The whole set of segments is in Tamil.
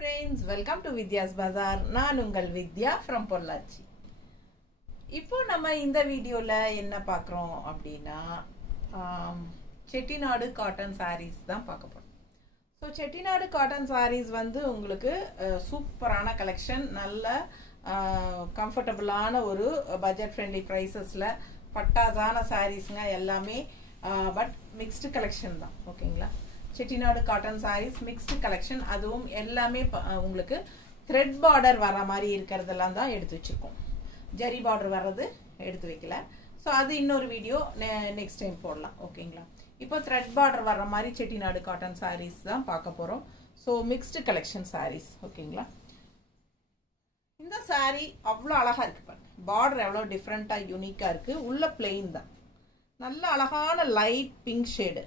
friends, welcome to Vidya's Bazaar. நான் உங்கள் வித்யா from பொள்ளாச்சி. இப்போ நம்ம இந்த வீடியோல என்ன பார்க்கறோம் அப்படினா செட்டிநாடு காட்டன் sarees தான் பார்க்க போறோம். சோ செட்டிநாடு காட்டன் sarees வந்து உங்களுக்கு சூப்பரான கலெக்ஷன், நல்ல கம்ஃபர்ட்டபிளான ஒரு பட்ஜெட் ஃப்ரெண்ட்லி பிரைசஸ்ல பட்டாசான sareesங்க எல்லாமே பட் மிக்ஸ்டு கலெக்ஷன் தான். ஓகேங்களா? Chettinad cotton sarees mixed collection, அதுவும் எல்லாமே உங்களுக்கு த்ரெட் பார்டர் வர மாதிரி இருக்கிறதெல்லாம் தான் எடுத்து வச்சிருக்கோம். ஜரி பார்டர் வர்றது எடுத்து வைக்கல. ஸோ அது இன்னொரு வீடியோ நெக்ஸ்ட் டைம் போடலாம். ஓகேங்களா? இப்போ த்ரெட் பார்டர் வர்ற மாதிரி செட்டிநாடு காட்டன் sarees தான் பார்க்க போகிறோம். So mixed collection sarees. ஓகேங்களா? இந்த saree அவ்வளோ அழகாக இருக்கு பாருங்க. பார்டர் எவ்வளோ டிஃப்ரெண்ட்டாக யூனிக்காக இருக்கு. உள்ள பிளெயின் தான், நல்ல அழகான லைட் பிங்க் ஷேடு.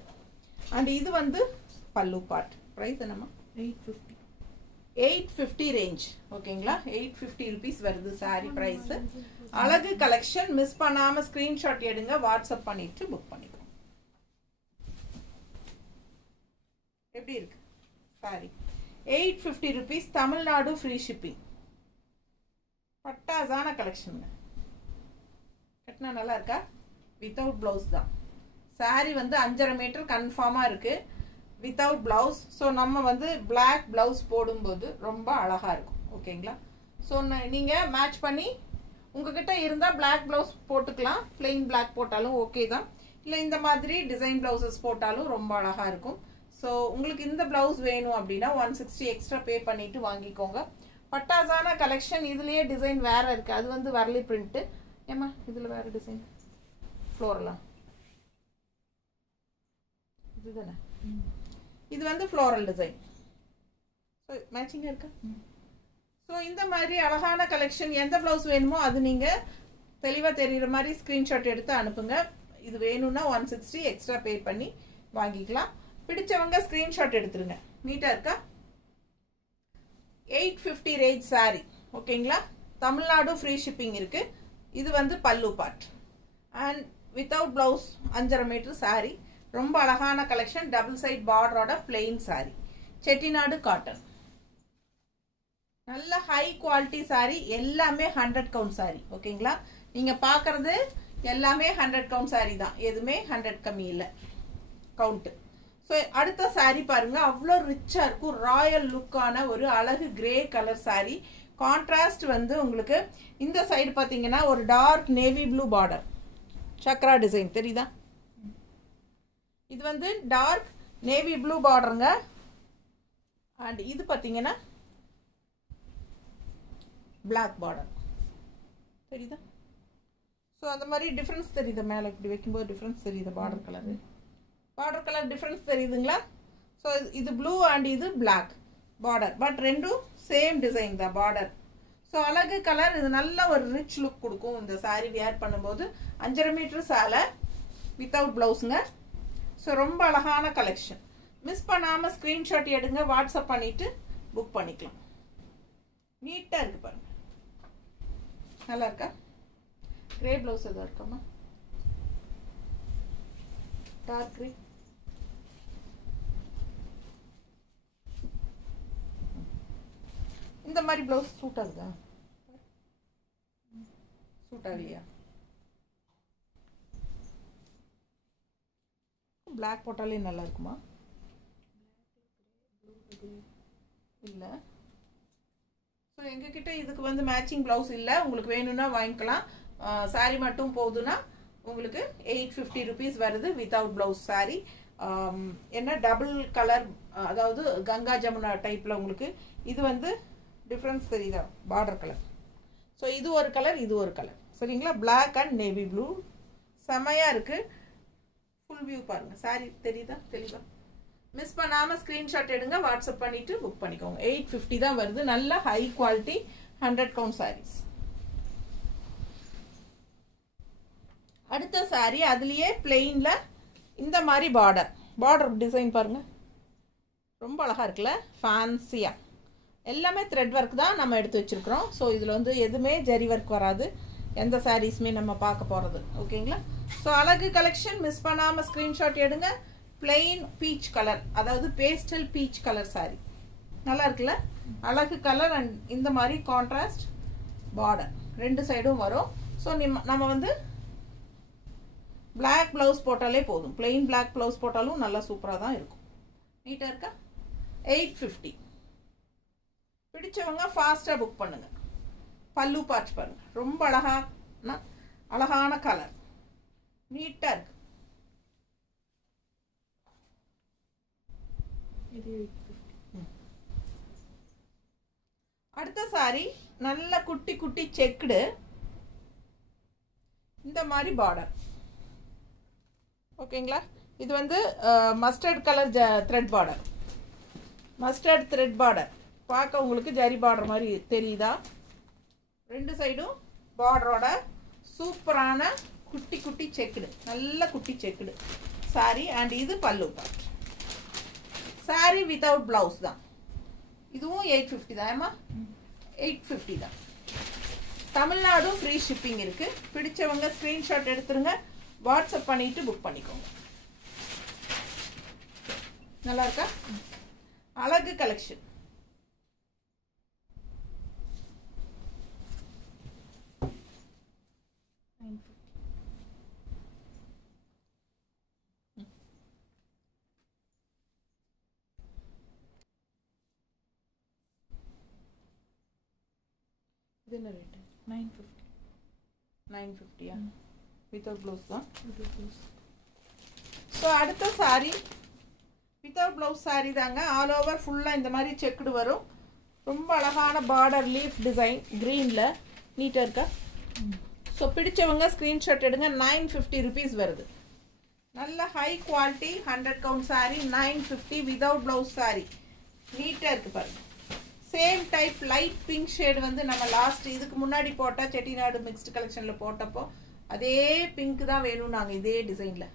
அண்ட் இது வந்து பல்லு பார்ட். பிரைஸ் என்னமா? 850 ரேஞ்ச். ஓகேங்களா? 850 rupees வருது சாரி பிரைஸ். அழகு கலெக்ஷன். மிஸ் பண்ணாம ஸ்கிரீன்ஷாட் எடுங்க, வாட்ஸ்அப் பண்ணிட்டு புக் பண்ணிக்கோங்க. எப்படி இருக்கு sari? 850 rupees, Tamil Nadu free shipping. பட்டாசான கலெக்ஷன். கட்டினா நல்லா இருக்கா? வித்தவுட் பிளவுஸ் தான். சாரி வந்து 5.5 மீட்டர் கன்ஃபார்மா இருக்கு, வித்தவுட் பிளவுஸ். ஸோ நம்ம வந்து பிளாக் பிளவுஸ் போடும்போது ரொம்ப அழகா இருக்கும். ஓகேங்களா? ஸோ நீங்க மேட்ச் பண்ணி உங்ககிட்ட இருந்தா பிளாக் பிளவுஸ் போட்டுக்கலாம், பிளெயின் பிளாக் போட்டாலும் ஓகே தான். இல்லை இந்த மாதிரி டிசைன் பிளவுசஸ் போட்டாலும் ரொம்ப அழகா இருக்கும். ஸோ உங்களுக்கு இந்த பிளவுஸ் வேணும் அப்படின்னா 160 எக்ஸ்ட்ரா பே பண்ணிட்டு வாங்கிக்கோங்க. பட்டாசான கலெக்ஷன். இதுலயே டிசைன் வேற இருக்கு, அது வந்து வரலி பிரிண்ட். ஏமா இதுல வேற டிசைன் ஃப்ளோரலா? இதுதானே? இது வந்து ஃப்ளோரல் டிசைன். ஸோ மேட்சிங்காக இருக்கா? ஸோ இந்த மாதிரி அழகான கலெக்ஷன். எந்த ப்ளவுஸ் வேணுமோ அது நீங்கள் தெளிவாக தெரிகிற மாதிரி ஸ்க்ரீன்ஷாட் எடுத்து அனுப்புங்க. இது வேணும்னா 160 எக்ஸ்ட்ரா பே பண்ணி வாங்கிக்கலாம். பிடிச்சவங்க ஸ்க்ரீன்ஷாட் எடுத்துருங்க. நீட்டாக இருக்கா? 850 ரேஞ்ச் சாரி. ஓகேங்களா? தமிழ்நாடு ஃப்ரீ ஷிப்பிங் இருக்கு. இது வந்து pallu part and without blouse 5.5 metre sari. ரொம்ப அழகான கலெக்ஷன். டபுள் சைட் பார்டரோட பிளெயின் சாரி. செட்டிநாடு காட்டன். நல்ல ஹை குவாலிட்டி சாரி. எல்லாமே 100 கவுண்ட் சாரி. ஓகேங்களா? நீங்க பாக்குறது எல்லாமே 100 கவுண்ட் சாரி தான், எதுவுமே 100 கம்மி இல்லை கவுண்ட். ஸோ அடுத்த சாரி பாருங்க, அவ்வளோ ரிச்சா இருக்கும். ராயல் லுக்கான ஒரு அழகு கிரே கலர் சாரி. கான்ட்ராஸ்ட் வந்து உங்களுக்கு இந்த சைடு பாத்தீங்கன்னா ஒரு dark navy blue border, chakra design தெரியுதா? இது வந்து டார்க் நேவி ப்ளூ பார்டருங்க. அண்ட் இது பார்த்தீங்கன்னா பிளாக் பார்டர் தெரியுதா? ஸோ அந்த மாதிரி டிஃப்ரென்ஸ் தெரியுது. மேலே இப்படி வைக்கும்போது டிஃப்ரென்ஸ் தெரியுது. பார்டர் கலர் டிஃப்ரென்ஸ் தெரியுதுங்களா? ஸோ இது ப்ளூ அண்ட் இது பிளாக் பார்டர், பட் ரெண்டும் சேம் டிசைன் தான் பார்டர். ஸோ அழகு கலர். இது நல்ல ஒரு ரிச் லுக் கொடுக்கும் இந்த சாரி வியர் பண்ணும்போது. 5.5 மீட்டர் சேலை வித்தவுட் பிளவுஸுங்க. ஸோ ரொம்ப அழகான கலெக்ஷன். மிஸ் பண்ணாமல் ஸ்க்ரீன்ஷாட் எடுங்க, வாட்ஸ்அப் பண்ணிட்டு புக் பண்ணிக்கலாம். நீட்டாக இருக்கு பாருங்க. நல்லா இருக்கா? கிரே பிளவுஸ் எதாவது இருக்காமா? Dark grey. இந்த மாதிரி பிளவுஸ் சூட் ஆகுதா? சூட் ஆகலையா? பிளாக் போட்டாலே நல்லா இருக்குமா? இல்லை. ஸோ எங்ககிட்ட இதுக்கு வந்து மேட்சிங் பிளவுஸ் இல்லை. உங்களுக்கு வேணும்னா வாங்கிக்கலாம். சாரி மட்டும் போகுதுன்னா உங்களுக்கு 850 rupees வருது வித்தவுட் பிளவுஸ் சாரி. என்ன டபுள் கலர், அதாவது கங்கா ஜமுனா டைப்ல உங்களுக்கு இது வந்து டிஃப்ரென்ஸ் தெரியுதா? Border colour. ஸோ இது ஒரு கலர், இது ஒரு கலர். சரிங்களா? Black and navy blue. செமையா இருக்கு. ஃபுல் வியூ பாருங்க. சாரி தெரியுதா தெளிவா? மிஸ் பண்ணாம ஸ்கிரீன்ஷாட் எடுங்க, வாட்ஸ்அப் பண்ணிட்டு புக் பண்ணிக்கோங்க. 850 தான் வருது. நல்ல ஹை குவாலிட்டி 100 கவுண்ட் சாரீஸ். அடுத்த சாரி அதுலயே பிளெயின்ல இந்த மாதிரி பார்டர் டிசைன் பாருங்க. ரொம்ப அழகா இருக்குல்ல? ஃபேன்சியா. எல்லாமே த்ரெட் ஒர்க் தான் நம்ம எடுத்து வச்சிருக்கிறோம். ஸோ இதுல வந்து எதுவுமே ஜரி ஒர்க் வராது. எந்த சாரீஸ்மே நம்ம பார்க்க போறது. ஓகேங்களா? ஸோ அழகு கலெக்ஷன். மிஸ் பண்ணாம ஸ்கிரீன்ஷாட் எடுங்க. பிளெயின் பீச் கலர், அதாவது பேஸ்டல் பீச் கலர் சாரி. நல்லா இருக்குல்ல, அழகு கலர் அண்ட் இந்த மாதிரி கான்ட்ராஸ்ட் பார்டர் ரெண்டு சைடும் வரும். ஸோ நம்ம வந்து பிளாக் ப்ளவுஸ் போட்டாலே போதும், பிளெயின் பிளாக் ப்ளவுஸ் போட்டாலும் நல்லா சூப்பராக தான் இருக்கும். நீட்டாக இருக்கா? 850. பிடிச்சவங்க ஃபாஸ்ட்டாக புக் பண்ணுங்க. பல்லு பார்த்து பாருங்க, ரொம்ப அழகான கலர், நீட்டாக இருக்கு. அடுத்த சாரி நல்ல குட்டி குட்டி செக்குடு, இந்த மாதிரி பார்டர். ஓகேங்களா? இது வந்து mustard colour thread border, mustard thread border. பார்க்க உங்களுக்கு ஜரி பார்டர் மாதிரி தெரியுதா? ரெண்டு சைடும் பார்டரோட சூப்பரான குட்டி குட்டி செக்குடு, நல்ல குட்டி செக்குடு சாரி. அண்ட் இது பல்லு பார்ட். சாரி வித்தவுட் பிளவுஸ் தான். இதுவும் 850 தான். ஏமா 850 தான். தமிழ்நாடும் ஃப்ரீ ஷிப்பிங் இருக்கு. பிடிச்சவங்க ஸ்கிரீன்ஷாட் எடுத்துருங்க, வாட்ஸ்அப் பண்ணிட்டு புக் பண்ணிக்கோங்க. நல்லா இருக்கா? அழகு கலெக்ஷன். இது என்ன ரேட்? 950. 950யா? வித்தவுட் ப்ளவுஸ் தான். ஸோ அடுத்த சாரி வித்தவுட் ப்ளவுஸ் சாரி தாங்க. ஆல் ஓவர் ஃபுல்லாக இந்த மாதிரி செக்குடு வரும். ரொம்ப அழகான பார்டர் லீஃப் டிசைன் க்ரீனில். நீட்டாக இருக்கா? ஸோ பிடிச்சவங்க ஸ்க்ரீன்ஷாட் எடுங்க. 950 ருபீஸ் வருது. நல்ல high quality 100 count sorry 950 without blouse sorry. நீட்டாக இருக்குது பாருங்கள். Same type light pink shade வந்து நம்ம லாஸ்ட் இதுக்கு முன்னாடி போட்டால் செட்டிநாடு மிக்ஸ்டு கலெக்ஷனில் போட்டப்போ அதே பிங்க் தான் வேணும் நாங்கள், இதே டிசைனில்.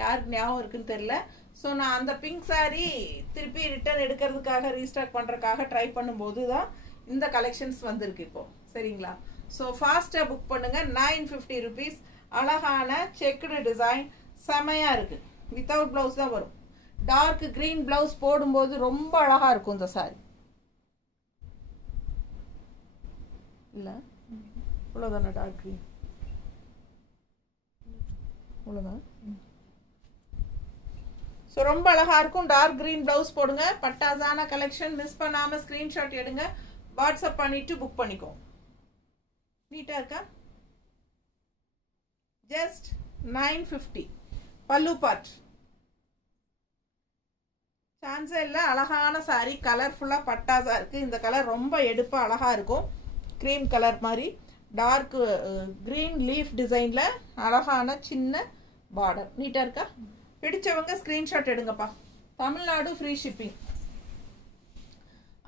யாருக்கு ஞாபகம் இருக்குன்னு தெரில. ஸோ நான் அந்த பிங்க் சாரீ திருப்பி ரிட்டர்ன் எடுக்கிறதுக்காக ரீஸ்டாக் பண்ணுறதுக்காக ட்ரை பண்ணும்போது தான் இந்த கலெக்ஷன்ஸ் வந்திருக்கு இப்போது. சரிங்களா? ஸோ ஃபாஸ்ட்டாக புக் பண்ணுங்கள். 950 ருபீஸ். அழகான செக்குடு டிசைன் செமையாக இருக்குது. வித்தவுட் ப்ளவுஸ் தான் வரும். டார்க் க்ரீன் ப்ளவுஸ் போடும்போது ரொம்ப அழகாக இருக்கும் இந்த சாரி. இல்லை இவ்வளோதானே? டார்க் க்ரீன் இவ்வளோதான். ஸோ ரொம்ப அழகாக இருக்கும். டார்க் க்ரீன் ப்ளவுஸ் போடுங்க. பட்டாசான கலெக்ஷன். மிஸ் பண்ணாமல் ஸ்க்ரீன்ஷாட் எடுங்க, வாட்ஸ்அப் பண்ணிவிட்டு புக் பண்ணிக்கோ. நீட்டாக இருக்கா? ஜஸ்ட் 950. பல்லு பார்ட் சான்ஸே இல்லை. அழகான சாரி, கலர்ஃபுல்லாக பட்டாசா இருக்குது. இந்த கலர் ரொம்ப எடுப்பாக அழகாக இருக்கும். க்ரீம் கலர் மாதிரி டார்க் க்ரீன் லீஃப் டிசைனில் அழகான சின்ன பார்டர். நீட்டாக இருக்கா? பிடிச்சவங்க ஸ்க்ரீன்ஷாட் எடுங்கப்பா. Tamil Nadu free shipping.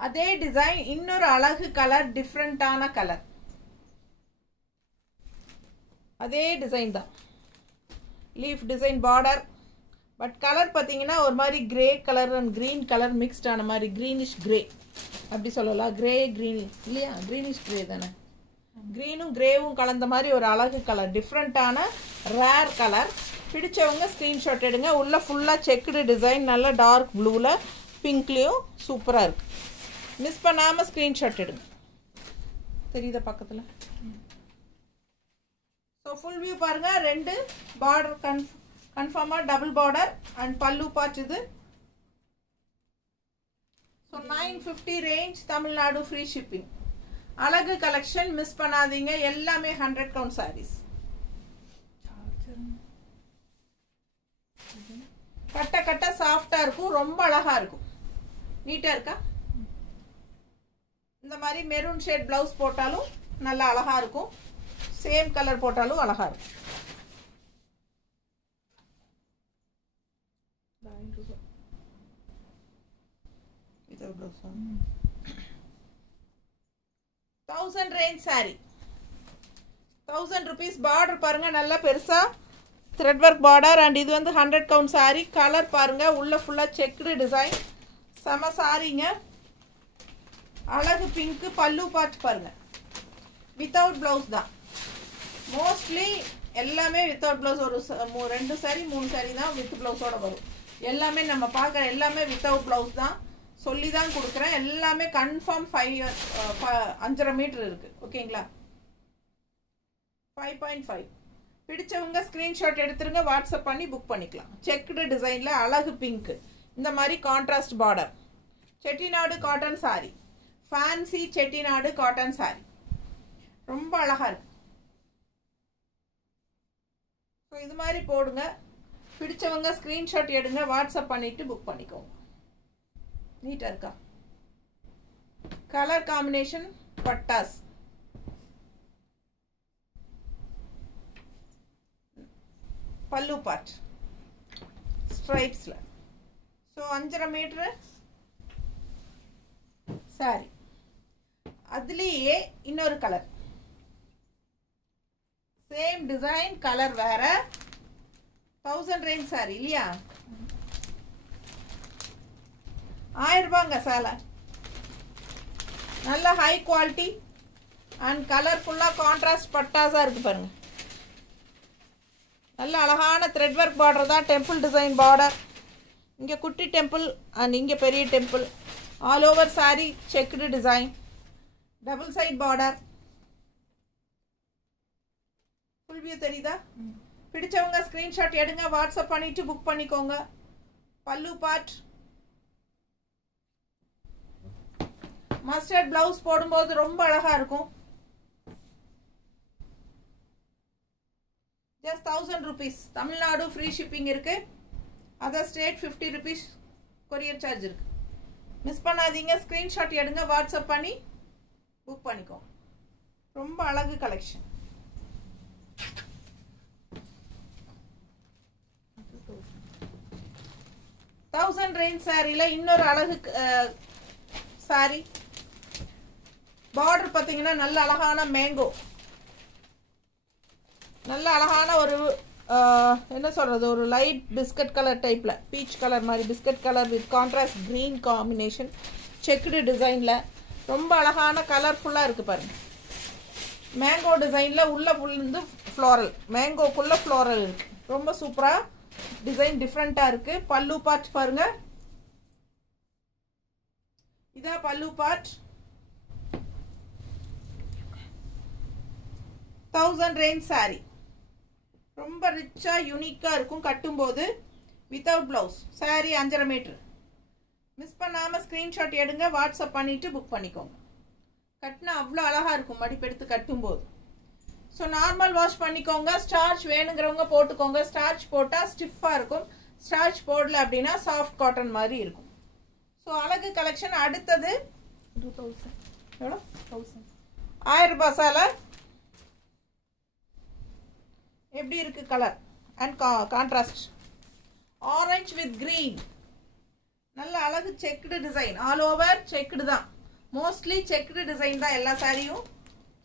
அதே டிசைன் இன்னொரு அழகு கலர், டிஃப்ரெண்டான கலர். அதே டிசைன் தான், leaf design border. But colour பார்த்தீங்கன்னா ஒரு மாதிரி grey colour and green colour mixed ஆன மாதிரி, க்ரீனிஷ் கிரே அப்படி சொல்லலாம். கிரே க்ரீன் இல்லையா? க்ரீனிஷ் கிரே தானே? க்ரீனும் கிரேவும் கலந்த மாதிரி ஒரு அழகு கலர், டிஃப்ரெண்ட்டான ரேர் கலர். பிடிச்சவங்க ஸ்க்ரீன்ஷாட் எடுங்க. உள்ள ஃபுல்லாக செக்குடு டிசைன், நல்ல டார்க் ப்ளூவில் பிங்க்லேயும் சூப்பராக இருக்குது. மிஸ் பண்ணாமல் ஸ்க்ரீன்ஷாட் எடுங்க. தெரியுதா பக்கத்தில்? ஸோ ஃபுல் வியூ பாருங்கள். ரெண்டு பார்டர் கன்ஃபார்மாக டபுள் பார்டர் அண்ட் பல்லு பார்ட் இது. So 950 range. Tamil Nadu free shipping. அழகு கலெக்ஷன் மிஸ் பண்ணாதீங்க. எல்லாமே 100 கவுண்ட் சாரீஸ். கட்ட கட்ட சாஃப்டா இருக்கும், ரொம்ப அழகா இருக்கும். நீட்டா இருக்கா? இந்த மாதிரி மெரூன் ஷேட் பிளவுஸ் போட்டாலும் நல்லா அழகா இருக்கும். சேம் கலர் போட்டாலும் அழகா இருக்கும். இது blouse 1000 range sorry. 1000 rupees. Border பாருங்க நல்லா பெருசா த்ரெட் ஒர்க் பார்டர். அண்ட் இது வந்து 100 கவுண்ட் சாரி. கலர் பாருங்க, உள்ள ஃபுல்லா செக்குடு டிசைன். செம சாரிங்க. அழகு பிங்க். பல்லு பார்ட் பாருங்க. வித்தவுட் பிளவுஸ் தான். மோஸ்ட்லி எல்லாமே வித்தவுட் பிளவுஸ். ஒரு 2 சாரி 3 சாரி தான் வித் பிளவுஸோட வரும். எல்லாமே நம்ம பார்க்குற எல்லாமே வித்தவுட் பிளவுஸ் தான். சொல்லி தான் கொடுக்குறேன். எல்லாமே கன்ஃபார்ம் 5.5 மீட்டர் இருக்கு. ஓகேங்களா? 5.5. பிடிச்சவங்க ஸ்கிரீன்ஷாட் எடுத்துருங்க, வாட்ஸ்அப் பண்ணி புக் பண்ணிக்கலாம். செக்குடு டிசைன்ல அழகு பிங்க், இந்த மாதிரி contrast border, Chettinad cotton sorry, fancy Chettinad cotton sorry, ரொம்ப அழகா இருக்கு. ஸோ இது மாதிரி போடுங்க. பிடிச்சவங்க ஸ்கிரீன்ஷாட் எடுங்க, வாட்ஸ்அப் பண்ணிட்டு புக் பண்ணிக்கோங்க. நீட்டா இருக்கா? கலர் காம்பினேஷன் பட்டாஸ், பல்லு பார்ட் ஸ்ட்ரைப்ஸ்ல. So 5.5 metre sari. அதுலேயே இன்னொரு கலர், சேம் டிசைன், கலர் வேற. 1000 ரேஞ்ச் சாரி இல்லையா? 1000 ரூபாங்க சேலை. நல்ல ஹை குவாலிட்டி அண்ட் கலர்ஃபுல்லாக கான்ட்ராஸ்ட் பட்டாஸாக இருக்கு பாருங்க. நல்ல அழகான த்ரெட் ஒர்க் பார்டர் தான், டெம்பிள் டிசைன் பார்டர். இங்கே குட்டி டெம்பிள் அண்ட் இங்கே பெரிய temple. All over sari checked design, double side border. Full view தெரியுதா? பிடிச்சவங்க ஸ்கிரீன்ஷாட் எடுங்க, வாட்ஸ்அப் பண்ணிட்டு புக் பண்ணிக்கோங்க. பல்லு பார்ட் மஸ்டர்ட் பிளவுஸ் போடும்போது ரொம்ப அழகா இருக்கும். Just 1000 rupees. Tamil Nadu free shipping இருக்கு. Other state 50 rupees courier charge இருக்கு. மிஸ் பண்ணாதீங்க. ஸ்கிரீன்ஷாட் எடுங்க, வாட்ஸ்அப் பண்ணி புக் பண்ணிக்கோங்க. ரொம்ப அழகு கலெக்ஷன். தௌசண்ட் ரேஞ்ச் சாரியில இன்னொரு அழகு சாரி. பார்டர் பார்த்தீங்கன்னா நல்ல அழகான மேங்கோ, நல்ல அழகான ஒரு என்ன சொல்றது, ஒரு லைட் பிஸ்கட் கலர் டைப்ல, பீச் கலர் மாதிரி biscuit colour with contrast green combination, checked டிசைன்ல ரொம்ப அழகான கலர்ஃபுல்லா இருக்கு பாருங்க. மேங்கோ டிசைன்ல உள்ள புல்லு ஃப்ளோரல், மேங்கோக்குள்ள ஃப்ளோரல் இருக்கு. ரொம்ப சூப்பரா டிசைன் டிஃப்ரெண்டா இருக்கு. பல்லு பார்ட் பாருங்க, இதான் பல்லு பார்ட். 1000 range sorry. ரொம்ப ரிச்சா யூனிக்கா இருக்கும் கட்டும்போது. Without blouse sari 5.5 metre. Miss பண்ணாம ஸ்கிரீன்ஷாட் எடுங்க, வாட்ஸ்அப் பண்ணிட்டு புக் பண்ணிக்கோங்க. கட்டினா அவ்வளோ அழகா இருக்கும் மடிப்பெடுத்து கட்டும்போது. ஸோ நார்மல் வாஷ் பண்ணிக்கோங்க. ஸ்டார்ச் வேணுங்கிறவங்க போட்டுக்கோங்க. ஸ்டார்ச் போட்டால் ஸ்டிஃபாக இருக்கும், ஸ்டார்ச் போடல அப்படின்னா சாஃப்ட் காட்டன் மாதிரி இருக்கும். ஸோ அழகு கலெக்ஷன். அடுத்தது 2000 எவ்வளோ? 1000 ரூபாய் சேலை. எப்படி இருக்கு colour and contrast? Orange with green, நல்ல அழகு checked design. All over checked தான், மோஸ்ட்லி செக்குடு டிசைன் தான் எல்லா சாரியும்.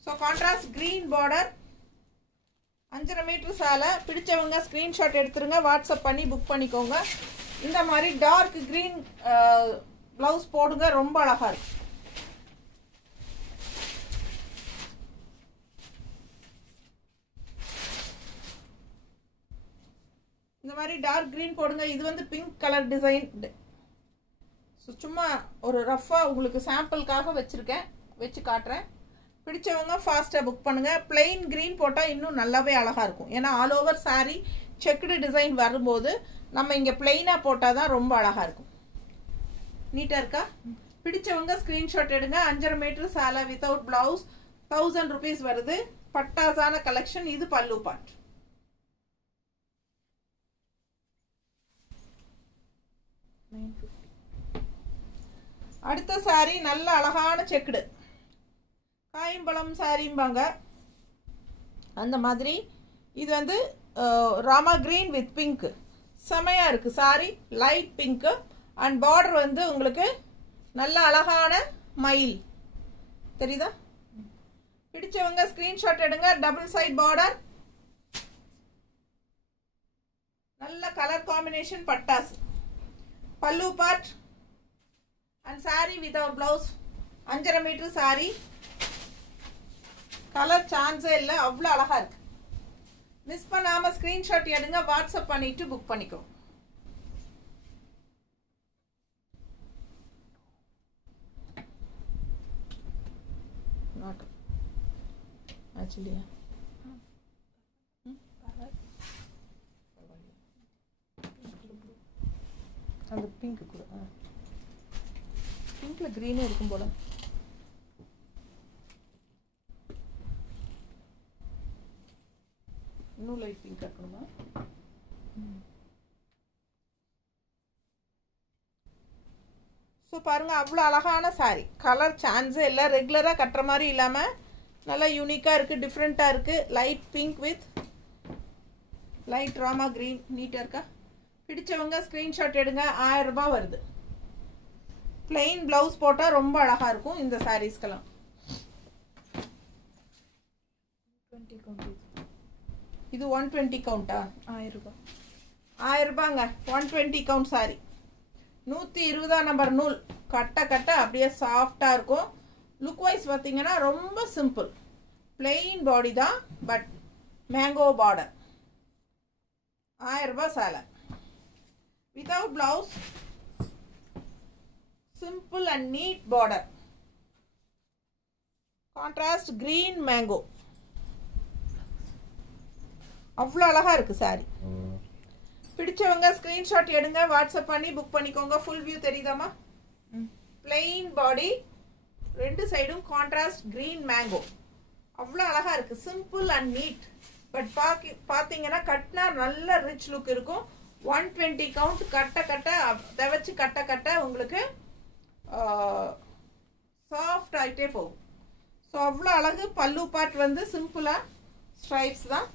So contrast green border. 5.5 metre சேலை. பிடிச்சவங்க ஸ்கிரீன்ஷாட் எடுத்துருங்க, வாட்ஸ்அப் பண்ணி புக் பண்ணிக்கோங்க. இந்த மாதிரி டார்க் கிரீன் பிளவுஸ் போடுங்க, ரொம்ப அழகா இருக்கு. இந்த மாதிரி டார்க் கிரீன் போடுங்க. இது வந்து பிங்க் கலர் டிசைன். சும்மா ஒரு ரஃபா உங்களுக்கு சாம்பிளுக்காக வச்சிருக்கேன், வச்சு காட்டுறேன். பிடிச்சவங்க ஃபாஸ்ட்டாக புக் பண்ணுங்க. பிளெயின் கிரீன் போட்டால் இன்னும் நல்லாவே அழகா இருக்கும். ஏன்னா all over sari checked design வரும்போது நம்ம இங்கே பிளெயினாக போட்டால் தான் ரொம்ப அழகா இருக்கும். நீட்டாக இருக்கா? பிடிச்சவங்க ஸ்கிரீன்ஷாட் எடுங்க. 5.5 மீட்டர் சேலை வித்தவுட் பிளவுஸ் 1000 rupees வருது. பட்டாசான கலெக்ஷன். இது பல்லு பார்ட். அடுத்த சாரி நல்ல அழகான செக்குடு, காயம்பழம் சாரிம்பாங்க அந்த மாதிரி. இது வந்து ராமா கிரீன் வித் பிங்க், செமையா இருக்கு sari. Light pink and border வந்து உங்களுக்கு நல்ல அழகான மயில் தெரியுதா? பிடிச்சவங்க ஸ்கிரீன்ஷாட் எடுங்க. டபுள் சைட் பார்டர், நல்ல கலர் காம்பினேஷன் பட்டாஸ். பல்லு part and sari without blouse. 5.5 metre sari. Colour சான்ஸே இல்லை, அவ்வளோ அழகா இருக்கு. மிஸ் பண்ணாம ஸ்கிரீன்ஷாட் எடுங்க, வாட்ஸ்அப் பண்ணிட்டு புக் பண்ணிக்கோ. நாட் ஆக்சுவலியா அந்த பிங்க் கூட பிங்க்ல கிரீனே இருக்கும் போல. இன்னும் லைட் பிங்க் இருக்கணுமா? ஸோ பாருங்க, அவ்வளோ அழகான சாரி. கலர் சான்ஸே இல்லை. ரெகுலராக கட்டுற மாதிரி இல்லாமல் நல்லா யூனிக்காக இருக்குது, டிஃப்ரெண்ட்டாக இருக்குது. Light pink with light Rama green. நீட்டாக இருக்கா? பிடிச்சவங்க ஸ்க்ரீன்ஷாட் எடுங்க. 1000 ரூபாய் வருது. பிளெயின் பிளவுஸ் போட்டால் ரொம்ப அழகாக இருக்கும் இந்த சாரீஸ்க்கெல்லாம். இது 120 கவுண்டா? 1000 ரூபாய். 1000 ரூபாங்க. 120 கவுண்ட் சாரி. 120 நம்பர் நூல். கட்ட கட்ட அப்படியே சாஃப்டாக இருக்கும். லுக் வைஸ் பார்த்தீங்கன்னா ரொம்ப சிம்பிள். பிளெயின் பாடி தான், பட் மேங்கோ பார்டர். 1000 ரூபாய் சேலை. Without blouse, simple and neat border. Contrast green mango. அவ்வளோ அழகா இருக்கு சாரி. பிடிச்சவங்க ஸ்கிரீன்ஷாட் எடுங்க, வாட்ஸ்அப் பண்ணி புக் பண்ணிக்கோங்க. ஃபுல் வியூ தெரியுதாமா? பிளெயின் பாடி, ரெண்டு சைடும் கான்ட்ராஸ்ட் கிரீன் மேங்கோ. அவ்வளோ அழகா இருக்கு. சிம்பிள் அண்ட் நீட், பட் பார்த்தீங்கன்னா கட்டினா நல்ல ரிச் லுக் இருக்கும். 120 கவுண்ட். கட்ட கட்ட தவச்சு கட்ட கட்ட உங்களுக்கு சாஃப்ட் ஆகிட்டே போகும். ஸோ அவ்வளோ அழகு. பல்லு பார்ட் வந்து சிம்பிளா ஸ்ட்ரைப்ஸ் தான்.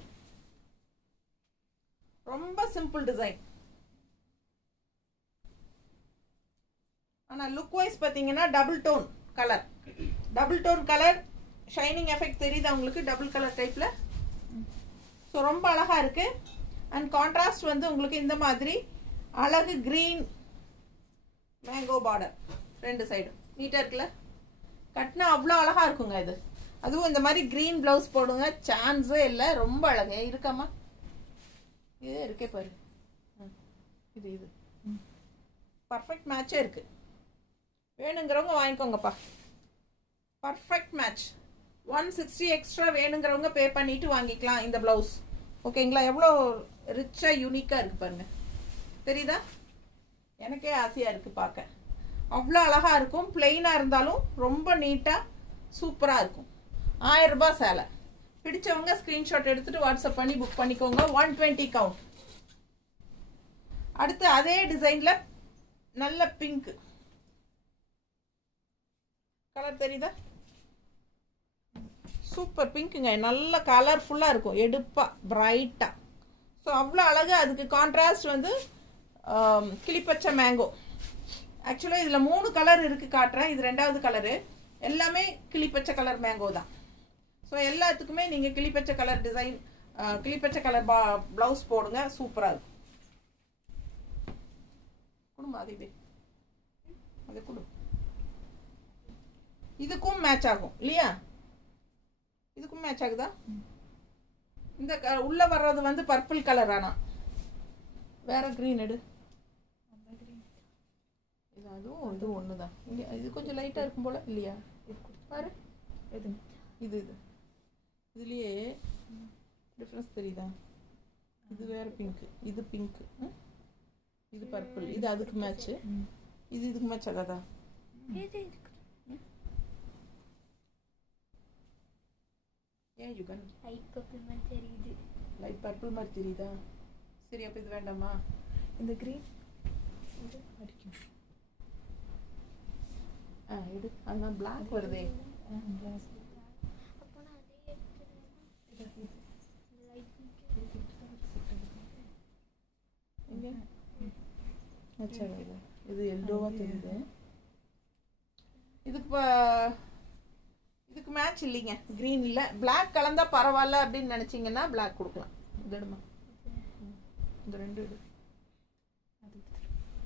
ரொம்ப சிம்பிள் டிசைன். ஆனால் லுக் வைஸ் பார்த்தீங்கன்னா double tone colour. Double tone colour shining effect தெரியுதா உங்களுக்கு? டபுள் கலர் டைப்ல. ஸோ ரொம்ப அழகா இருக்கு. அண்ட் கான்ட்ராஸ்ட் வந்து உங்களுக்கு இந்த மாதிரி அழகு கிரீன் மேங்கோ பார்டர். ரெண்டு சைடும் நீட்டா இருக்குல்ல? கட்டினா அவ்வளோ அழகா இருக்குங்க இது. அதுவும் இந்த மாதிரி கிரீன் பிளவுஸ் போடுங்க, சான்ஸே இல்லை. ரொம்ப அழகு இருக்காமா? இது இருக்கே பாரு. இது இது பர்ஃபெக்ட் மேட்சே இருக்கு. வேணுங்கிறவங்க வாங்கிக்கோங்கப்பா. Perfect match. 160 எக்ஸ்ட்ரா வேணுங்கிறவங்க பே பண்ணிட்டு வாங்கிக்கலாம் இந்த பிளவுஸ். ஓகேங்களா? எவ்வளோ ரிச்சா யூனிக்கா இருக்கு பாருங்க. தெரியுதா? எனக்கே ஆசையா இருக்கு பார்க்க. அவ்வளோ அழகா இருக்கும். பிளெயினா இருந்தாலும் ரொம்ப நீட்டா சூப்பரா இருக்கும். 1000 ரூபாய் சேலை. பிடிச்சவங்க ஸ்கிரீன்ஷாட் எடுத்துட்டு வாட்ஸ்அப் பண்ணி புக் பண்ணிக்கோங்க. 120 கவுண்ட். அடுத்து அதே டிசைன்ல நல்ல பிங்க் கலர் தெரியுதா? சூப்பர் பிங்க்குங்க. நல்ல கலர்ஃபுல்லா இருக்கும், எடுப்பா பிரைட்டா. ஸோ அவ்வளோ அழகு. அதுக்கு கான்ட்ராஸ்ட் வந்து கிளிப்பச்சை மேங்கோ. ஆக்சுவலாக இதில் 3 கலர் இருக்கு, காட்டுறேன். இது 2வது கலரு. எல்லாமே கிளிப்பச்சை கலர் மேங்கோ தான். ஸோ எல்லாத்துக்குமே நீங்கள் கிளிப்பச்சை கலர் டிசைன், கிளிப்பச்சை கலர் பிளவுஸ் போடுங்க. சூப்பராக இருக்கும். கொடுமா அதே அதை கொடு. இதுக்கும் மேட்ச் ஆகும் இல்லையா? இதுக்கும் மேட்ச் ஆகுதா? இந்த உள்ள வர்றது வந்து பர்பிள் கலர். ஆனா வேற கிரீன் எடு. இது அதுவும் இது ஒண்ணுதான். இது கொஞ்சம் லைட்டா இருக்கும் போல இல்லையா? பாரு. இது இது இது இதுலயே டிஃபரன்ஸ் தெரியுதா? இது வேற பிங்க், இது பிங்க், இது பர்பிள். இது அதுக்கு மேட்ச், இது இதுக்கு மேட்ச் ஆகாதா? ஏன் யுகன் லைட் பர்பிள் மாதிரி தெரியுது. லைட் பர்பிள் மாதிரி தெரியுதா? சரி, அப்ப இது வேண்டாமா? இந்த கிரீன் அடிக்கும். எடு. அதான் பிளாக் வருதே. அப்போ நான் அதே லைட் எங்க அச்சா இது எல்லோவா தெரியுது. இதுக்கு மேட்ச் இல்லைங்க. கிரீன் இல்ல, பிளாக் கலந்தா பரவாயில்ல அப்படின்னு நினைச்சீங்கன்னா பிளாக் கொடுக்கலாம். இது எடுமா, இந்த ரெண்டு எடு.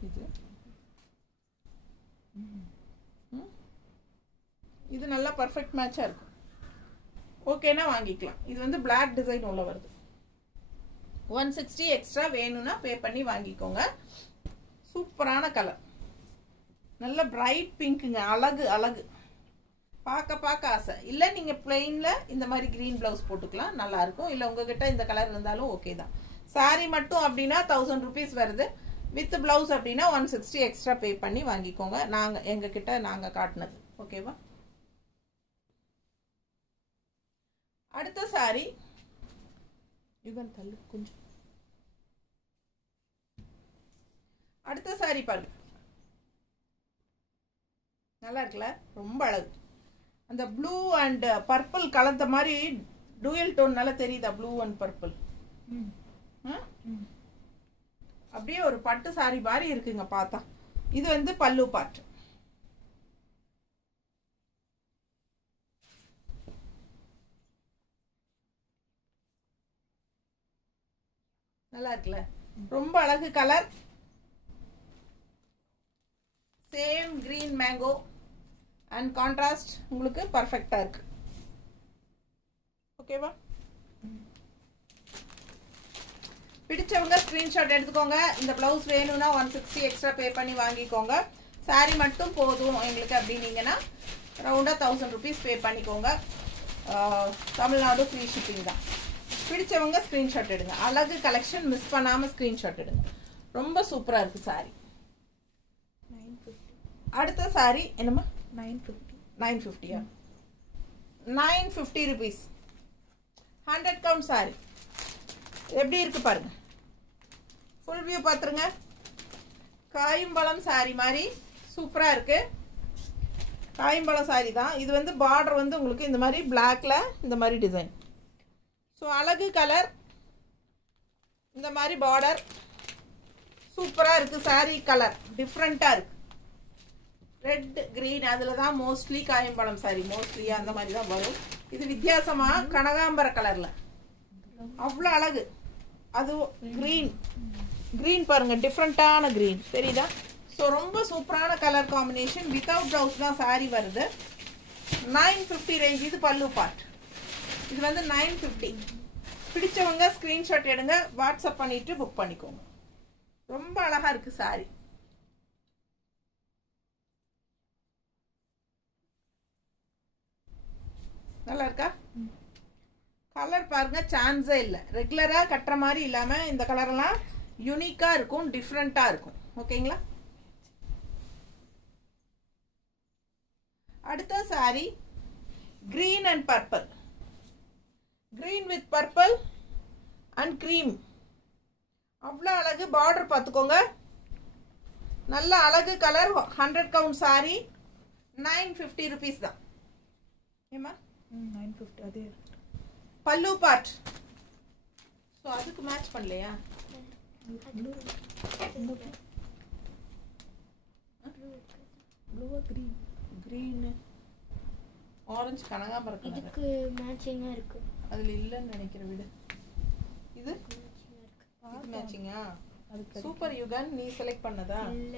இது இது நல்லா பர்ஃபெக்ட் மேட்சா இருக்கும். ஓகேனா வாங்கிக்கலாம். இது வந்து பிளாக் டிசைன் உள்ள வருது. 160 எக்ஸ்ட்ரா வேணும்னா பே பண்ணி வாங்கிக்கோங்க. சூப்பரான கலர், நல்ல பிரைட் பிங்க்குங்க. அழகு அழகு. பார்க்க ஆசை இல்லை நீங்கள் பிளெயினில் இந்த மாதிரி க்ரீன் ப்ளவுஸ் போட்டுக்கலாம், நல்லாயிருக்கும். இல்லை உங்ககிட்ட இந்த கலர் இருந்தாலும் ஓகே தான். சாரீ மட்டும் அப்படின்னா 1000 rupees வருது. வித் ப்ளவுஸ் அப்படின்னா 160 எக்ஸ்ட்ரா பே பண்ணி வாங்கிக்கோங்க. எங்ககிட்ட நாங்கள் காட்டினது. ஓகேவா? அடுத்த சாரி யுகன் தள்ளு கொஞ்சம். அடுத்த சாரி பாருங்க, நல்லா இருக்குல்ல, ரொம்ப அழகு. அந்த ப்ளூ அண்ட் பர்பிள் கலந்த மாதிரி டூயல் டோன் நல்லா தெரியுதா? ப்ளூ அண்ட் பர்பிள் அப்படியே ஒரு பட்டு சாரி மாதிரி இருக்குங்க பார்த்தா. இது வந்து பல்லு பார்ட். நல்லா இருக்குல்ல, ரொம்ப அழகு colour. Same green mango and contrast உங்களுக்கு பர்ஃபெக்டா இருக்கு. ஓகேவா? பிடிச்சவங்க ஸ்கிரீன்ஷாட் எடுத்துக்கோங்க. இந்த பிளவுஸ் வேணும்னா 160 எக்ஸ்ட்ரா பே பண்ணி வாங்கிக்கோங்க. சாரி மட்டும் போதும் எங்களுக்கு அப்படின்னீங்கன்னா ரவுண்டா 1000 rupees பே பண்ணிக்கோங்க. தமிழ்நாடு ஃப்ரீ ஷிப்பிங் தான். பிடிச்சவங்க ஸ்கிரீன்ஷாட் எடுங்க. அழகு கலெக்ஷன், மிஸ் பண்ணாம ஸ்கிரீன்ஷாட் எடுங்க. ரொம்ப சூப்பரா இருக்கு சாரி. 950. அடுத்த சாரி என்னமா? 950. 950 rupees 100 count சாரி. எப்படி இருக்கு பாருங்க. ஃபுல் வியூ பாத்துருங்க. காயம்பழம் சாரி மாதிரி சூப்பரா இருக்கு. காயம்பழம் சாரி தான் இது. வந்து பார்டர் வந்து உங்களுக்கு இந்த மாதிரி பிளாக்ல இந்த மாதிரி டிசைன். ஸோ அழகு கலர், இந்த மாதிரி பார்டர் சூப்பரா இருக்கு. சாரி கலர் டிஃப்ரெண்டா இருக்கு. ரெட் கிரீன் அதில் தான் மோஸ்ட்லி காயம்பழம் சாரி மோஸ்ட்லி அந்த மாதிரி தான் வரும். இது வித்தியாசமா கனகாம்பர கலர்ல அவ்வளோ அழகு. அது கிரீன் பாருங்க, டிஃப்ரெண்டான கிரீன் தெரியுதா? ஸோ ரொம்ப சூப்பரான கலர் காம்பினேஷன். வித்தவுட் ப்ளவுஸ் தான் சாரி வருது. 950 ரேஞ்ச். இது பல்லு பார்ட். இது வந்து 950. பிடிச்சவங்க ஸ்கிரீன்ஷாட் எடுங்க, வாட்ஸ்அப் பண்ணிட்டு புக் பண்ணிக்கோங்க. ரொம்ப அழகா இருக்கு சாரி. நல்லா இருக்கா? கலர் பாருங்க, சான்ஸே இல்லை. ரெகுலரா கட்டுற மாதிரி இல்லாம இந்த கலர் எல்லாம் யூனிக்கா இருக்கும், டிஃப்ரெண்டா இருக்கும். ஓகேங்களா? அடுத்த sorry green and purple. Green with purple and cream. அவ்வளோ அழகு. பார்டர் பார்த்துக்கோங்க, நல்ல அழகு கலர். 100 count சாரி 950 rupees தான். ஏமா 950 அதே பல்லு பார்ட். ஸோ அதுக்கு மேட்ச் பண்ணலையா? ப்ளூவா கிரீன் ஆரஞ்சு கனகாம்பரம் கலர். இதுக்கு மேட்சிங்கா இருக்கு. அதுல இல்லன்னு நினைக்கிற வீடு. இது மேட்சிங்கா? சூப்பர் யுகன், நீ செலக்ட் பண்ணதா? இல்ல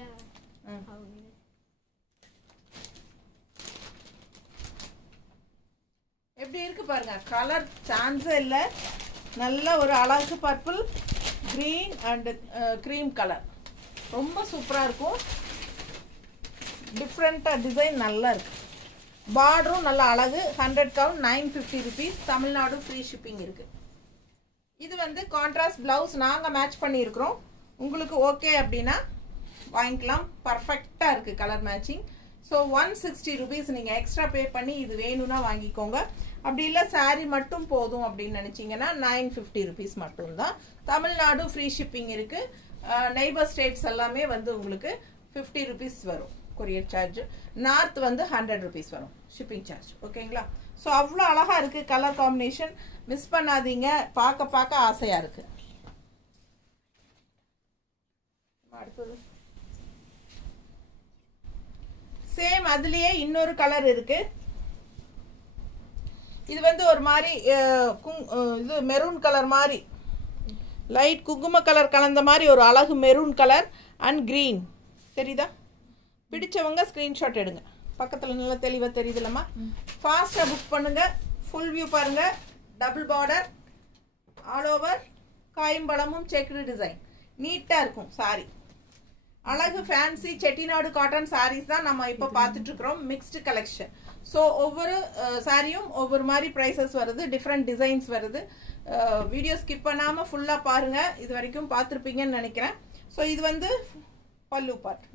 எப்படி இருக்கு பாருங்க. கலர் சான்ஸே இல்ல. நல்ல ஒரு அழகு purple, green and cream colour. ரொம்ப சூப்பரா இருக்கும். டிஃப்ரெண்டா டிசைன் நல்லா இருக்கு. பார்டரும் நல்ல அழகு. 100 count 950 rupees. Tamil Nadu free shipping இருக்கு. இது வந்து கான்ட்ராஸ்ட் பிளவுஸ் நாங்க மேட்ச் பண்ணியிருக்கிறோம். உங்களுக்கு ஓகே அப்படின்னா வாங்கிக்கலாம். பர்ஃபெக்டா இருக்கு கலர் மேட்சிங். ஸோ 160 rupees நீங்க எக்ஸ்ட்ரா பே பண்ணி இது வேணும்னா வாங்கிக்கோங்க. அப்படி இல்லை சாரி மட்டும் போதும் அப்படின்னு நினைச்சீங்கன்னா 950 rupees மட்டும்தான். தமிழ்நாடு ஃப்ரீ ஷிப்பிங் இருக்கு. நெய்பர் ஸ்டேட்ஸ் எல்லாமே வந்து உங்களுக்கு 50 rupees வரும் கொரியர் சார்ஜ். நார்த் வந்து 100 rupees வரும் ஷிப்பிங் சார்ஜ். ஓகேங்களா? ஸோ அவ்வளோ அழகா இருக்கு கலர் காம்பினேஷன். மிஸ் பண்ணாதீங்க. பார்க்க ஆசையா இருக்கு. அடுத்தது சேம் அதுலயே இன்னொரு கலர் இருக்கு. இது வந்து ஒரு மாதிரி இது மெரூன் கலர் மாதிரி, லைட் குங்கும கலர் கலந்த மாதிரி ஒரு அழகு மெரூன் கலர் அண்ட் கிரீன். தெரியுதா? பிடிச்சவங்க ஸ்கிரீன்ஷாட் எடுங்க. பக்கத்துல நல்லா தெளிவா தெரியுதுலமா? ஃபாஸ்டா புக் பண்ணுங்க. ஃபுல் வியூ பாருங்க. டபுள் பார்டர், ஆல் ஓவர் காயம்பழமும் செக்குடு டிசைன். நீட்டா இருக்கும் சாரி. அழகு ஃபேன்சி செட்டிநாடு காட்டன் சாரீஸ் தான் நம்ம இப்போ பார்த்துட்டு இருக்கிறோம். Mixed collection. ஸோ ஒவ்வொரு சாரியும் ஒவ்வொரு மாதிரி ப்ரைஸஸ் வருது, டிஃப்ரெண்ட் டிசைன்ஸ் வருது. வீடியோ ஸ்கிப் பண்ணாமல் ஃபுல்லாக பாருங்க. இது வரைக்கும் பார்த்துருப்பீங்கன்னு நினைக்கிறேன். ஸோ இது வந்து பல்லு பார்ட்.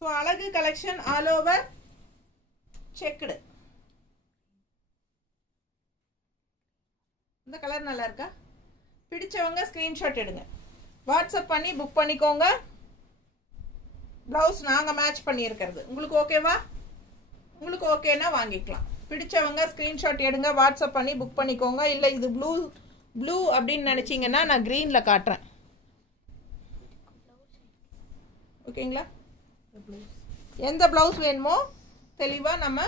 ஸோ அழகு கலெக்ஷன் ஆல் ஓவர் செக்குடு. இந்த கலர் நல்லா இருக்கா? பிடிச்சவங்க ஸ்கிரீன்ஷாட் எடுங்க, வாட்ஸ்அப் பண்ணி புக் பண்ணிக்கோங்க. ப்ளவுஸ் நாங்கள் மேட்ச் பண்ணியிருக்கிறது உங்களுக்கு ஓகேவா? உங்களுக்கு ஓகேனா வாங்கிக்கலாம். பிடிச்சவங்க ஸ்கிரீன்ஷாட் எடுங்க, வாட்ஸ்அப் பண்ணி புக் பண்ணிக்கோங்க. இல்லை இது ப்ளூ அப்படின்னு நினச்சிங்கன்னா நான் க்ரீனில் காட்டுறேன். ஓகேங்களா? எந்த ப்ளவுஸ் வேணுமோ தெளிவாக நம்ம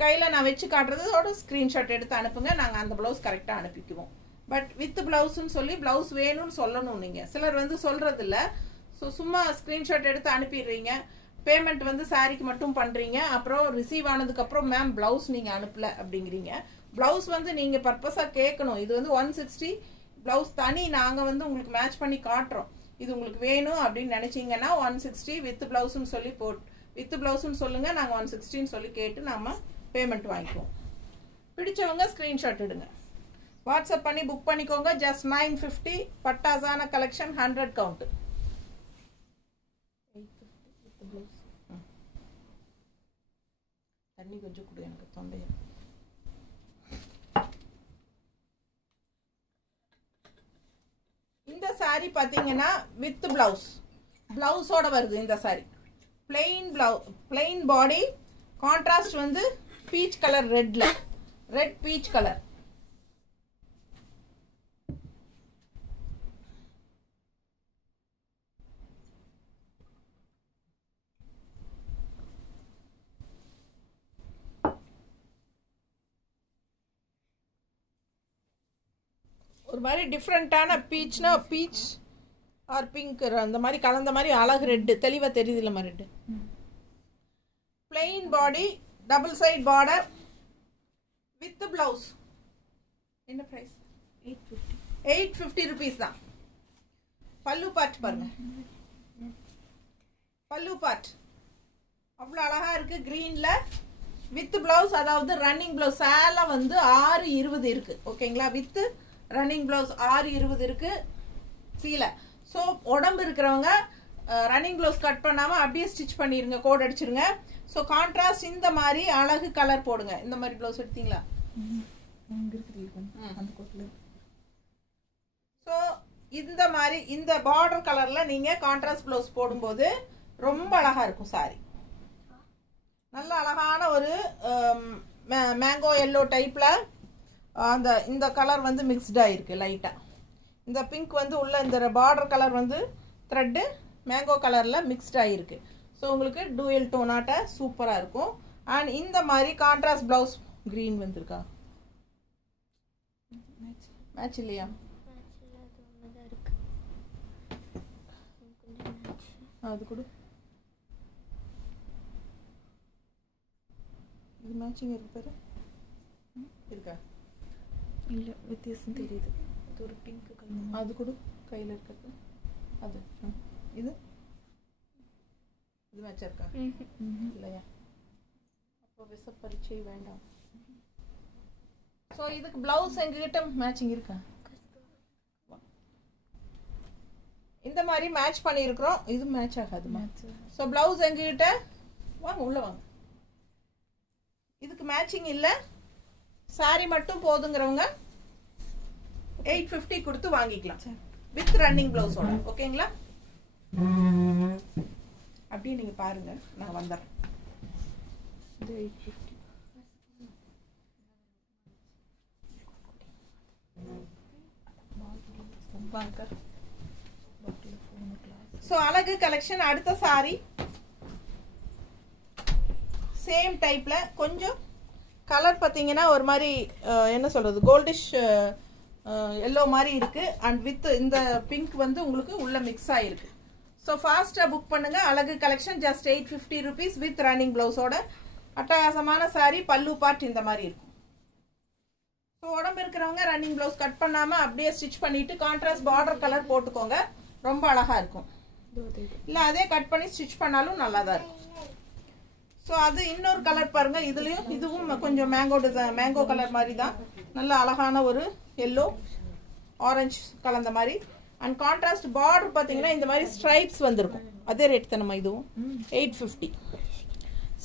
கையில் நான் வச்சு காட்டுறதோட ஸ்க்ரீன்ஷாட் எடுத்து அனுப்புங்க. நாங்கள் அந்த ப்ளவுஸ் கரெக்டாக அனுப்பிக்குவோம். பட் வித் ப்ளவுஸ்ன்னு சொல்லி ப்ளவுஸ் வேணும்னு சொல்லணும். நீங்கள் சிலர் வந்து சொல்கிறதில்ல. ஸோ சும்மா ஸ்க்ரீன்ஷாட் எடுத்து அனுப்பிடுறீங்க. பேமெண்ட் வந்து சாரிக்கு மட்டும் பண்ணுறீங்க. அப்புறம் ரிசீவ் ஆனதுக்கப்புறம் மேம் ப்ளவுஸ் நீங்கள் அனுப்பலை அப்படிங்கிறீங்க. ப்ளவுஸ் வந்து நீங்கள் பர்பஸாக கேட்கணும். இது வந்து 160 ப்ளவுஸ் தனி நாங்கள் வந்து உங்களுக்கு மேட்ச் பண்ணி காட்டுறோம். இது உங்களுக்கு வேணும் அப்படின்னு நினச்சிங்கன்னா 160 வித் ப்ளவுஸ்ன்னு சொல்லி வித் ப்ளவுஸ்ன்னு சொல்லுங்கள். நாங்கள் 160ன்னு சொல்லி கேட்டு நம்ம பேமெண்ட் வாங்கிக்குவோம். பிடிச்சவங்க ஸ்க்ரீன்ஷாட் எடுங்க, வாட்ஸ்அப் பண்ணி புக் பண்ணிக்கோங்க. ஜஸ்ட் 950. பட்டாசான கலெக்ஷன் 100 கவுண்ட். தண்ணி கொஞ்சம் கொடு எனக்கு தொண்டையை. இந்த சாரி பார்த்தீங்கன்னா வித் பிளவுஸோட வருது. இந்த சாரி பிளெயின் பாடி, கான்ட்ராஸ்ட் வந்து peach colour, red peach colour. ஒரு மாதிரி டிஃப்ரெண்ட்டான பீச்னா பீச் ஆர் பிங்க் அந்த மாதிரி கலந்த மாதிரி அழகு ரெட்டு தெளிவாக தெரியுது இல்லைம்மா? Red plain body, double side border with blouse. என்ன ப்ரைஸ்? 850 ருபீஸ் தான். பல்லு பார்ட் பாருங்க. பல்லு பார்ட் அவ்வளோ அழகா இருக்கு கிரீன்ல வித் பிளவுஸ். அதாவது ரன்னிங் பிளவுஸ். சேலை வந்து 620 இருக்கு. ஓகேங்களா? வித் ரன்னிங் பிளவுஸ் 620 இருக்கு சீலை. ஸோ உடம்பு இருக்கிறவங்க ரன்னிங் பிளவுஸ் கட் பண்ணாமல் அப்படியே ஸ்டிச் பண்ணிடுங்க, கோட் அடிச்சிருங்க. ஸோ கான்ட்ராஸ்ட் இந்த மாதிரி அழகு கலர் போடுங்க. இந்த மாதிரி பிளவுஸ் எடுத்தீங்களா? ஸோ இந்த மாதிரி இந்த பார்டர் கலரில் நீங்கள் கான்ட்ராஸ்ட் பிளவுஸ் போடும்போது ரொம்ப அழகாக இருக்கும் சாரி. நல்ல அழகான ஒரு மேங்கோ எல்லோ டைப்பில் இந்த கலர் வந்து மிக்ஸ்டாக இருக்குது லைட்டாக. இந்த பிங்க் வந்து உள்ள இந்த பார்டர் கலர் வந்து த்ரெட்டு மேங்கோ கலரில் மிக்ஸ்டாக இருக்குது. ஸோ உங்களுக்கு டூயல் டோனாட்ட சூப்பராக இருக்கும். அண்ட் இந்த மாதிரி கான்ட்ராஸ்ட் ப்ளவுஸ் க்ரீன் வந்துருக்கா? மேட்ச் இல்லையா? அது கூட இது மேட்சிங் இருக்கு பாரு. இருக்கா? இல்லை, வித்தியாசம் தெரியுது. அது ஒரு பிங்க் கலர். அது கூட கையில் இருக்கிறது அது. இது இது மேட்சாக இருக்கா? இல்லையா? அப்போ விச பரீட்சை வேண்டாம். ஸோ இதுக்கு பிளவுஸ் எங்ககிட்ட மேட்சிங் இருக்கா? இந்த மாதிரி மேட்ச் பண்ணியிருக்கிறோம். இது மேட்ச் ஆகாது. ஸோ பிளவுஸ் எங்ககிட்ட வாங்க, உள்ள வாங்க. இதுக்கு மேட்சிங் இல்லை, சாரி மட்டும் போதுங்கிறவங்க 850 கொடுத்து வாங்கிக்கலாம் வித் ரன்னிங் பிளவுஸோட. ஓகேங்களா? அப்படியே நீங்க பாருங்க, நான் வந்துடுறேன். இது 850. ஸோ அழகு கலெக்ஷன். அடுத்த சாரி சேம் டைப்ல கொஞ்சம் கலர் பார்த்தீங்கன்னா ஒரு மாதிரி என்ன சொல்றது, கோல்டிஷ் எல்லோ மாதிரி இருக்கு. அண்ட் வித் இந்த பிங்க் வந்து உங்களுக்கு உள்ள மிக்ஸ் ஆயிருக்கு. ஸோ ஃபாஸ்ட்டாக புக் பண்ணுங்க. அழகு collection just 850 rupees with running பிளவுஸோட. அட்டகாசமான சாரி. பல்லு பார்ட் இந்த மாதிரி இருக்கும். ஸோ ஸோ உடம்பு இருக்கிறவங்க ரன்னிங் ப்ளவுஸ் கட் பண்ணாமல் அப்படியே ஸ்டிச் பண்ணிட்டு கான்ட்ராஸ்ட் பார்டர் கலர் போட்டுக்கோங்க, ரொம்ப அழகாக இருக்கும். இல்லை அதே கட் பண்ணி ஸ்டிச் பண்ணாலும் நல்லா தான் இருக்கும். ஸோ அது இன்னொரு கலர் பாருங்க, இதுலேயும் இதுவும் கொஞ்சம் மேங்கோ கலர் மாதிரி தான், நல்ல அழகான ஒரு எல்லோ ஆரஞ்சு கலந்த மாதிரி. அண்ட் கான்ட்ராஸ்ட் பார்டர் பார்த்தீங்கன்னா இந்த மாதிரி ஸ்ட்ரைப்ஸ் வந்திருக்கும். அதே ரேட் தானம்மா இதுவும் 850.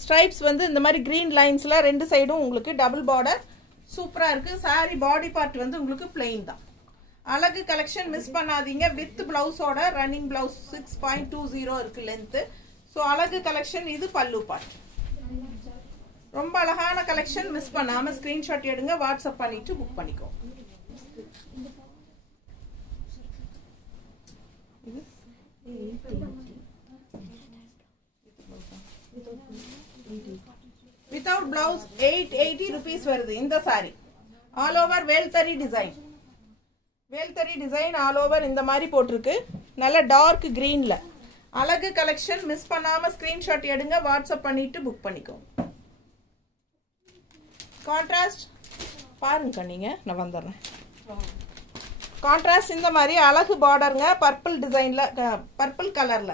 ஸ்ட்ரைப்ஸ் வந்து இந்த மாதிரி கிரீன் லைன்ஸ்ல ரெண்டு சைடும் உங்களுக்கு டபுள் பார்டர் சூப்பராக இருக்கு. சாரி பாடி பார்ட் வந்து உங்களுக்கு பிளெயின் தான். அழகு கலெக்ஷன் மிஸ் பண்ணாதீங்க. வித் பிளவுஸோட ரன்னிங் பிளவுஸ் 6.20 இருக்கு லென்த்து. ஸோ அழகு கலெக்ஷன். இது பல்லு பார்ட். ரொம்ப அழகான கலெக்ஷன். மிஸ் பண்ணாம ஸ்கிரீன்ஷாட் எடுங்க, வாட்ஸ்அப் பண்ணிட்டு புக் பண்ணிக்கோ. வித்தவுட் பிளவுஸ் 880 rupees வருது இந்த சாரி. ஆல் ஓவர் வேல்தரி டிசைன். வேல்தரி டிசைன் ஆல் ஓவர் இந்த மாதிரி போட்டிருக்கு, நல்ல டார்க் கிரீன்ல. அழகு கலெக்ஷன். மிஸ் பண்ணாம ஸ்கிரீன்ஷாட் எடுங்க, வாட்ஸ்அப் பண்ணிட்டு புக் பண்ணிக்கோ. கான்ட்ராஸ்ட் பாருங்க நீங்க, நான் வந்துடுறேன். கான்ட்ராஸ்ட் இந்த மாதிரி அழகு பார்டருங்க, பர்பிள் டிசைன்ல, பர்பிள் கலர்ல.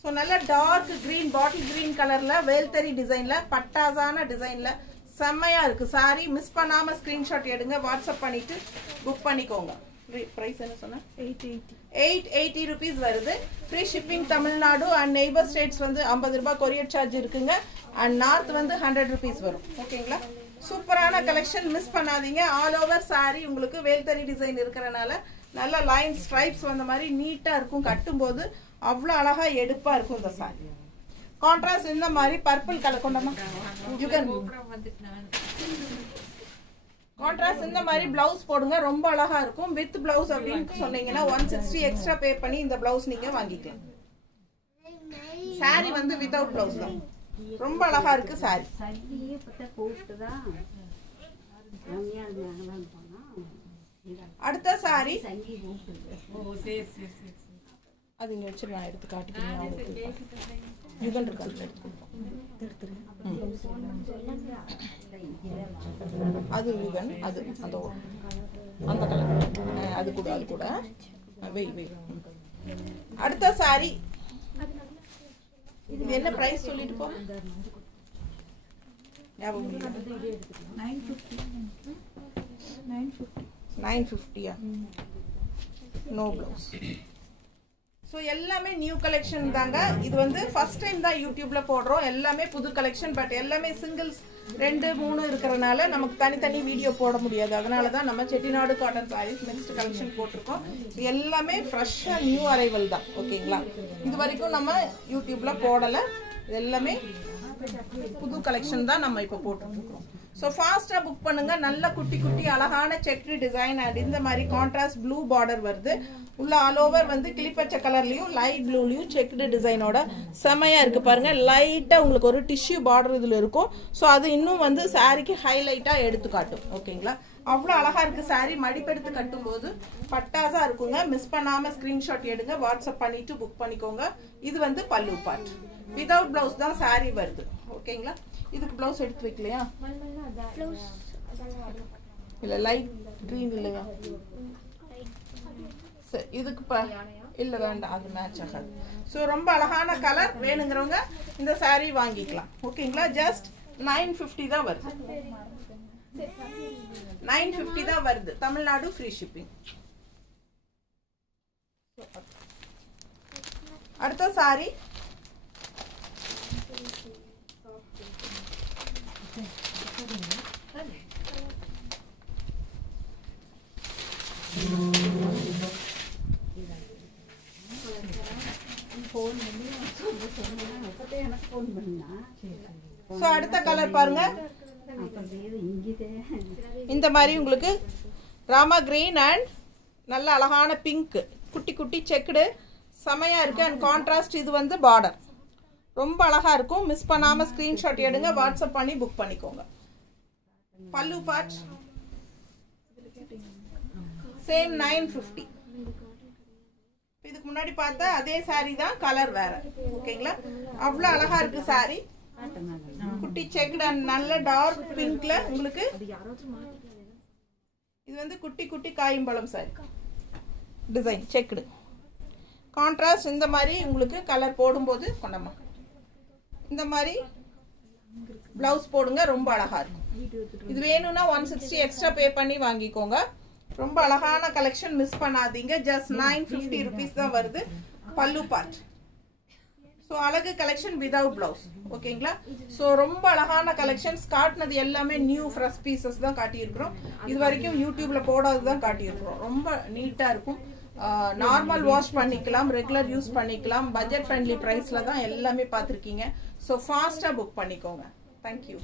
ஸோ நல்ல டார்க் கிரீன் பாட்டில் கிரீன் கலர்ல வேல்தரி டிசைன்ல, பட்டாசான டிசைன்ல செம்மையா இருக்கு சாரி. மிஸ் பண்ணாம ஸ்கிரீன்ஷாட் எடுங்க, வாட்ஸ்அப் பண்ணிட்டு புக் பண்ணிக்கோங்க. பிரைஸ் என்ன சொன்ன? 880 rupees வருது. Free shipping Tamil Nadu and neighbour states வந்து 50 ரூபாய் கொரியர் சார்ஜ் இருக்குங்க. அண்ட் நார்த் வந்து 100 rupees வரும். ஓகேங்களா? சூப்பரான கலெக்ஷன், மிஸ் பண்ணாதீங்க. ஆல் ஓவர் சாரி உங்களுக்கு வேல்தரி டிசைன் இருக்கிறனால நல்ல லைன் ஸ்ட்ரைப்ஸ் வந்த மாதிரி நீட்டா இருக்கும். கட்டும் போது அவ்வளோ அழகா எடுப்பா இருக்கும் இந்த சாரி. கான்ட்ராஸ்ட் இந்த மாதிரி பர்பிள் கலர் கொண்டமா கான்ட்ராஸ்ட் இந்த மாதிரி பிளவுஸ் போடுங்க, ரொம்ப அழகா இருக்கும். வித் பிளவுஸ் அப்படின்னு சொன்னீங்கன்னா 160 எக்ஸ்ட்ரா பே பண்ணி இந்த பிளவுஸ் நீங்க வாங்கிக்கலாம். சாரி வந்து வித்தவுட் பிளவுஸ் தான், ரொம்ப அழகா இருக்கு சாரி. அடுத்த சாரி அது இங்க வச்சு நான் எடுத்து காட்டிக்கிறேன். யுகன் இருக்கு அது யுகன், அது அதோ அந்த கலர் அது கூட அது கூட வெய் வெய். அடுத்த சாரி இது என்ன பிரைஸ் சொல்லிட்டு போ. 950 நோ பிளவுஸ். ஸோ எல்லாமே நியூ கலெக்ஷன் தாங்க. இது வந்து ஃபர்ஸ்ட் டைம் தான் யூடியூப்ல போடுறோம். எல்லாமே புது கலெக்ஷன். பட் எல்லாமே சிங்கிள்ஸ் 2, 3 இருக்கிறனால நமக்கு தனித்தனி வீடியோ போட முடியாது. அதனால தான் நம்ம Chettinad cotton saris next collection போட்டிருக்கோம். இது எல்லாமே ஃப்ரெஷ்ஷாக நியூ அரைவல் தான். ஓகேங்களா? இது வரைக்கும் நம்ம யூடியூப்ல போடலை. இது எல்லாமே புது கலெக்ஷன் தான் நம்ம இப்போ போட்டுருக்கோம். ஸோ ஃபாஸ்ட்டாக புக் பண்ணுங்க. நல்ல குட்டி குட்டி அழகான செக்ரி டிசைன் அண்ட் இந்த மாதிரி கான்ட்ராஸ்ட் ப்ளூ பார்டர் வருது. உள்ள ஆல் ஓவர் வந்து கிளிப்பச்சை கலர்லையும் லைட் ப்ளூலையும் செக்டு டிசைனோட செமையா இருக்கு பாருங்க. லைட்டாக உங்களுக்கு ஒரு டிஷ்யூ பார்டர் இதில் இருக்கும். ஸோ அது இன்னும் வந்து சாரிக்கு ஹைலைட்டாக எடுத்து காட்டும். ஓகேங்களா? அவ்வளோ அழகா இருக்கு சாரி. மடிப்பெடுத்து கட்டும் போது பட்டாசா இருக்குங்க. மிஸ் பண்ணாம ஸ்கிரீன்ஷாட் எடுங்க, வாட்ஸ்அப் பண்ணிட்டு புக் பண்ணிக்கோங்க. இது வந்து பல்லு பார்ட். விதவுட் பிளவுஸ் தான் சாரி வருது. ஓகேங்களா? இதுக்கு பிளவுஸ் எடுத்து வைக்கலையா? இல்ல லைட் கிரீன் இல்லையா? சரி இதுக்கு இல்ல வேண்டாம், அது மேட்ச் ஆகாது. ஸோ ரொம்ப அழகான கலர். வேணுங்கிறவங்க இந்த சாரி வாங்கிக்கலாம். ஓகேங்களா? ஜஸ்ட் 950 தான் வருது. 950 தான் வருது. Tamil Nadu free shipping. அடுத்த சாரி அடுத்த கலர் பாருங்க. இந்த மாதிரி உங்களுக்கு ராமா கிரீன் அண்ட் நல்ல அழகான பிங்க் குட்டி குட்டி செக்குடு செமையா இருக்கு. அண்ட் கான்ட்ராஸ்ட் இது வந்து பார்டர் ரொம்ப அழகா இருக்கும். மிஸ் பண்ணாம ஸ்கிரீன்ஷாட் எடுங்க, வாட்ஸ்அப் பண்ணி புக் பண்ணிக்கோங்க. பல்லு பார்ட் சேம் 950. இதுக்கு முன்னாடி பார்த்தா அதே சாரி தான், கலர் வேற. ஓகேங்களா? அவ்வளவு அழகா இருக்கு சாரி. குட்டி செக்டு நல்ல டார்க் பிங்க்ல உங்களுக்கு இது வந்து குட்டி குட்டி காயம்பழம் சாரி டிசைன் செக்குடு கான்ட்ராஸ்ட். இந்த மாதிரி உங்களுக்கு கலர் போடும்போது கொண்டமா இந்த மாதிரி பிளவுஸ் போடுங்க, ரொம்ப அழகா இருக்கும். இது வேணும்னா 160 எக்ஸ்ட்ரா பே பண்ணி வாங்கிக்கோங்க. ரொம்ப அழகான கலெக்ஷன், மிஸ் பண்ணாதீங்க. ஜஸ்ட் 950 ருபீஸ் தான் வருது பல்லு பார்ட். ஸோ அழகு கலெக்ஷன் விதவுட் பிளவுஸ். ஓகேங்களா? ஸோ ரொம்ப அழகான கலெக்ஷன்ஸ் காட்டினது எல்லாமே நியூ ஃப்ரெஷ் பீசஸ் தான் காட்டியிருக்கிறோம். இது வரைக்கும் யூடியூப்ல போடாது தான் காட்டியிருக்கிறோம். ரொம்ப நீட்டா இருக்கும். நார்மல் வாஷ் பண்ணிக்கலாம், ரெகுலர் யூஸ் பண்ணிக்கலாம். பட்ஜெட் ஃப்ரெண்ட்லி ப்ரைஸ்ல தான் எல்லாமே பார்த்துருக்கீங்க. ஸோ ஃபாஸ்டா புக் பண்ணிக்கோங்க. தேங்க்யூ.